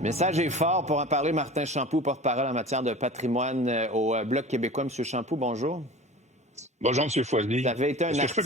Message est fort pour en parler. Martin Champoux, porte-parole en matière de patrimoine au Bloc québécois. Monsieur Champoux, bonjour. Bonjour, M. Foisy. Vous avez été un Est-ce que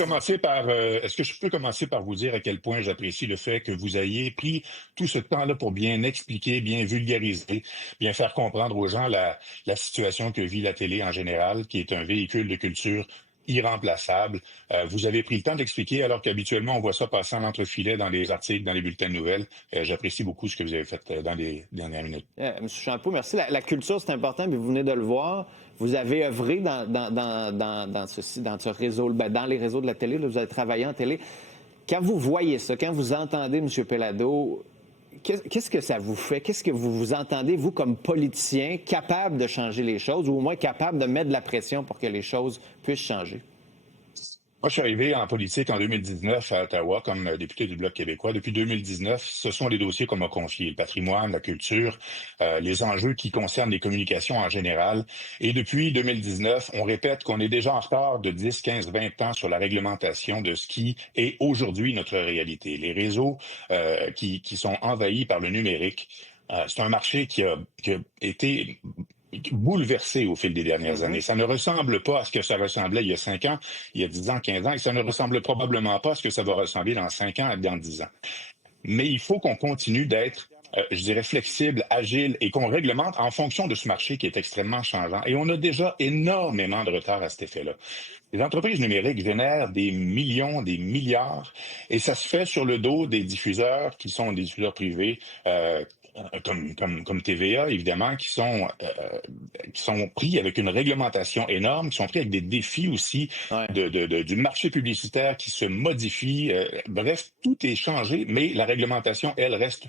je peux commencer par vous dire à quel point j'apprécie le fait que vous ayez pris tout ce temps-là pour bien expliquer, bien vulgariser, bien faire comprendre aux gens la situation que vit la télé en général, qui est un véhicule de culture irremplaçable. Vous avez pris le temps d'expliquer, alors qu'habituellement, on voit ça passer en entrefilet dans les articles, dans les bulletins de nouvelles. J'apprécie beaucoup ce que vous avez fait dans les dernières minutes. Monsieur Champoux, merci. La culture, c'est important, mais vous venez de le voir. Vous avez œuvré dans ce réseau, dans les réseaux de la télé. Là, vous avez travaillé en télé. Quand vous voyez ça, quand vous entendez M. Pellado, qu'est-ce que ça vous fait? Qu'est-ce que vous entendez, vous, comme politicien, capable de changer les choses ou au moins capable de mettre de la pression pour que les choses puissent changer? Moi, je suis arrivé en politique en 2019 à Ottawa comme député du Bloc québécois. Depuis 2019, ce sont les dossiers qu'on m'a confiés, le patrimoine, la culture, les enjeux qui concernent les communications en général. Et depuis 2019, on répète qu'on est déjà en retard de 10, 15, 20 ans sur la réglementation de ce qui est aujourd'hui notre réalité. Les réseaux qui sont envahis par le numérique, c'est un marché qui a été bouleversé au fil des dernières années. Ça ne ressemble pas à ce que ça ressemblait il y a 5 ans, il y a 10 ans, 15 ans, et ça ne ressemble probablement pas à ce que ça va ressembler dans 5 ans et dans 10 ans. Mais il faut qu'on continue d'être, je dirais, flexible, agile et qu'on réglemente en fonction de ce marché qui est extrêmement changeant. Et on a déjà énormément de retard à cet effet-là. Les entreprises numériques génèrent des millions, des milliards, et ça se fait sur le dos des diffuseurs qui sont des diffuseurs privés, comme TVA, évidemment, qui sont pris avec une réglementation énorme, qui sont pris avec des défis aussi du marché publicitaire qui se modifie. Bref, tout est changé, mais la réglementation, elle, reste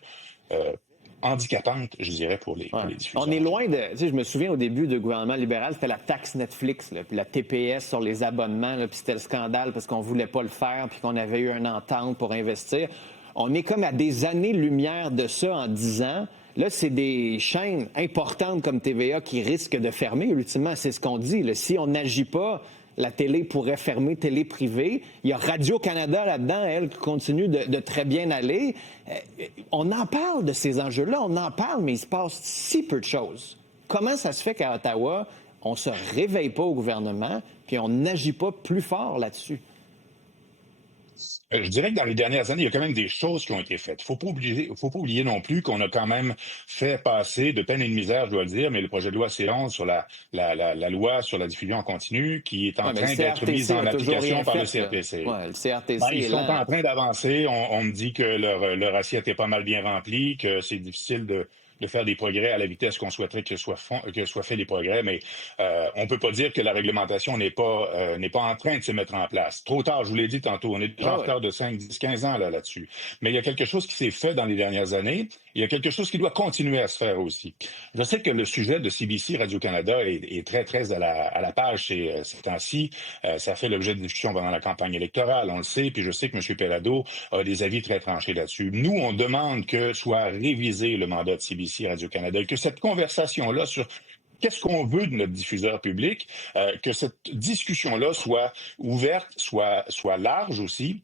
handicapante, je dirais, pour les diffuseurs. On est loin de... Tu sais, je me souviens au début du gouvernement libéral, c'était la taxe Netflix, là, puis la TPS sur les abonnements, là, puis c'était le scandale parce qu'on voulait pas le faire, puis qu'on avait eu une entente pour investir. On est comme à des années-lumière de ça en 10 ans. Là, c'est des chaînes importantes comme TVA qui risquent de fermer. Ultimement, c'est ce qu'on dit. Là. Si on n'agit pas, la télé pourrait fermer, télé privée. Il y a Radio-Canada là-dedans, elle, qui continue de très bien aller. On en parle de ces enjeux-là, on en parle, mais il se passe si peu de choses. Comment ça se fait qu'à Ottawa, on ne se réveille pas au gouvernement puis on n'agit pas plus fort là-dessus? Je dirais que dans les dernières années, il y a quand même des choses qui ont été faites. Faut pas oublier non plus qu'on a quand même fait passer de peine et de misère, je dois le dire, mais le projet de loi C11 sur la loi sur la diffusion en continu qui est en train d'être mise en application par le CRTC. Le CRTC ils sont en train d'avancer. On me dit que leur assiette est pas mal bien remplie, que c'est difficile de faire des progrès à la vitesse qu'on souhaiterait que soient faits les progrès, mais on peut pas dire que la réglementation n'est pas en train de se mettre en place. Trop tard, je vous l'ai dit tantôt, on est déjà en retard de 5, 10, 15 ans là-dessus. Mais il y a quelque chose qui s'est fait dans les dernières années. Il y a quelque chose qui doit continuer à se faire aussi. Je sais que le sujet de CBC Radio-Canada est très, très à la page ces temps-ci. Ça fait l'objet de discussions pendant la campagne électorale, on le sait, puis je sais que M. Pellado a des avis très tranchés là-dessus. Nous, on demande que soit révisé le mandat de CBC Radio-Canada et que cette conversation-là sur qu'est-ce qu'on veut de notre diffuseur public, que cette discussion-là soit ouverte, soit large aussi,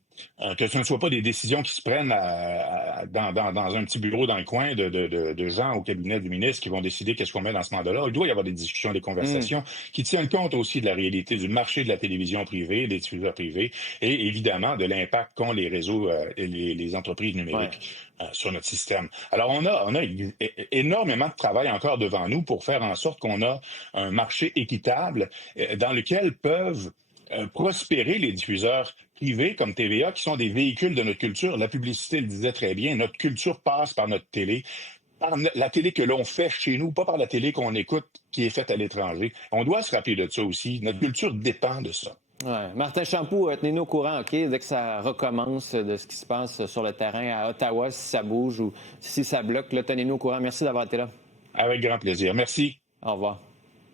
que ce ne soit pas des décisions qui se prennent dans un petit bureau dans le coin de gens au cabinet du ministre qui vont décider qu'est-ce qu'on met dans ce mandat-là. Il doit y avoir des discussions, des conversations qui tiennent compte aussi de la réalité du marché de la télévision privée, des diffuseurs privés et évidemment de l'impact qu'ont les réseaux et les entreprises numériques sur notre système. Alors, on a énormément de travail encore devant nous pour faire en sorte qu'on a un marché équitable dans lequel peuvent prospérer les diffuseurs privés comme TVA, qui sont des véhicules de notre culture. La publicité le disait très bien, notre culture passe par notre télé, par la télé que l'on fait chez nous, pas par la télé qu'on écoute qui est faite à l'étranger. On doit se rappeler de ça aussi. Notre culture dépend de ça. Ouais. Martin Champoux, tenez-nous au courant, OK, dès que ça recommence de ce qui se passe sur le terrain à Ottawa, si ça bouge ou si ça bloque, là, tenez-nous au courant. Merci d'avoir été là. Avec grand plaisir. Merci. Au revoir.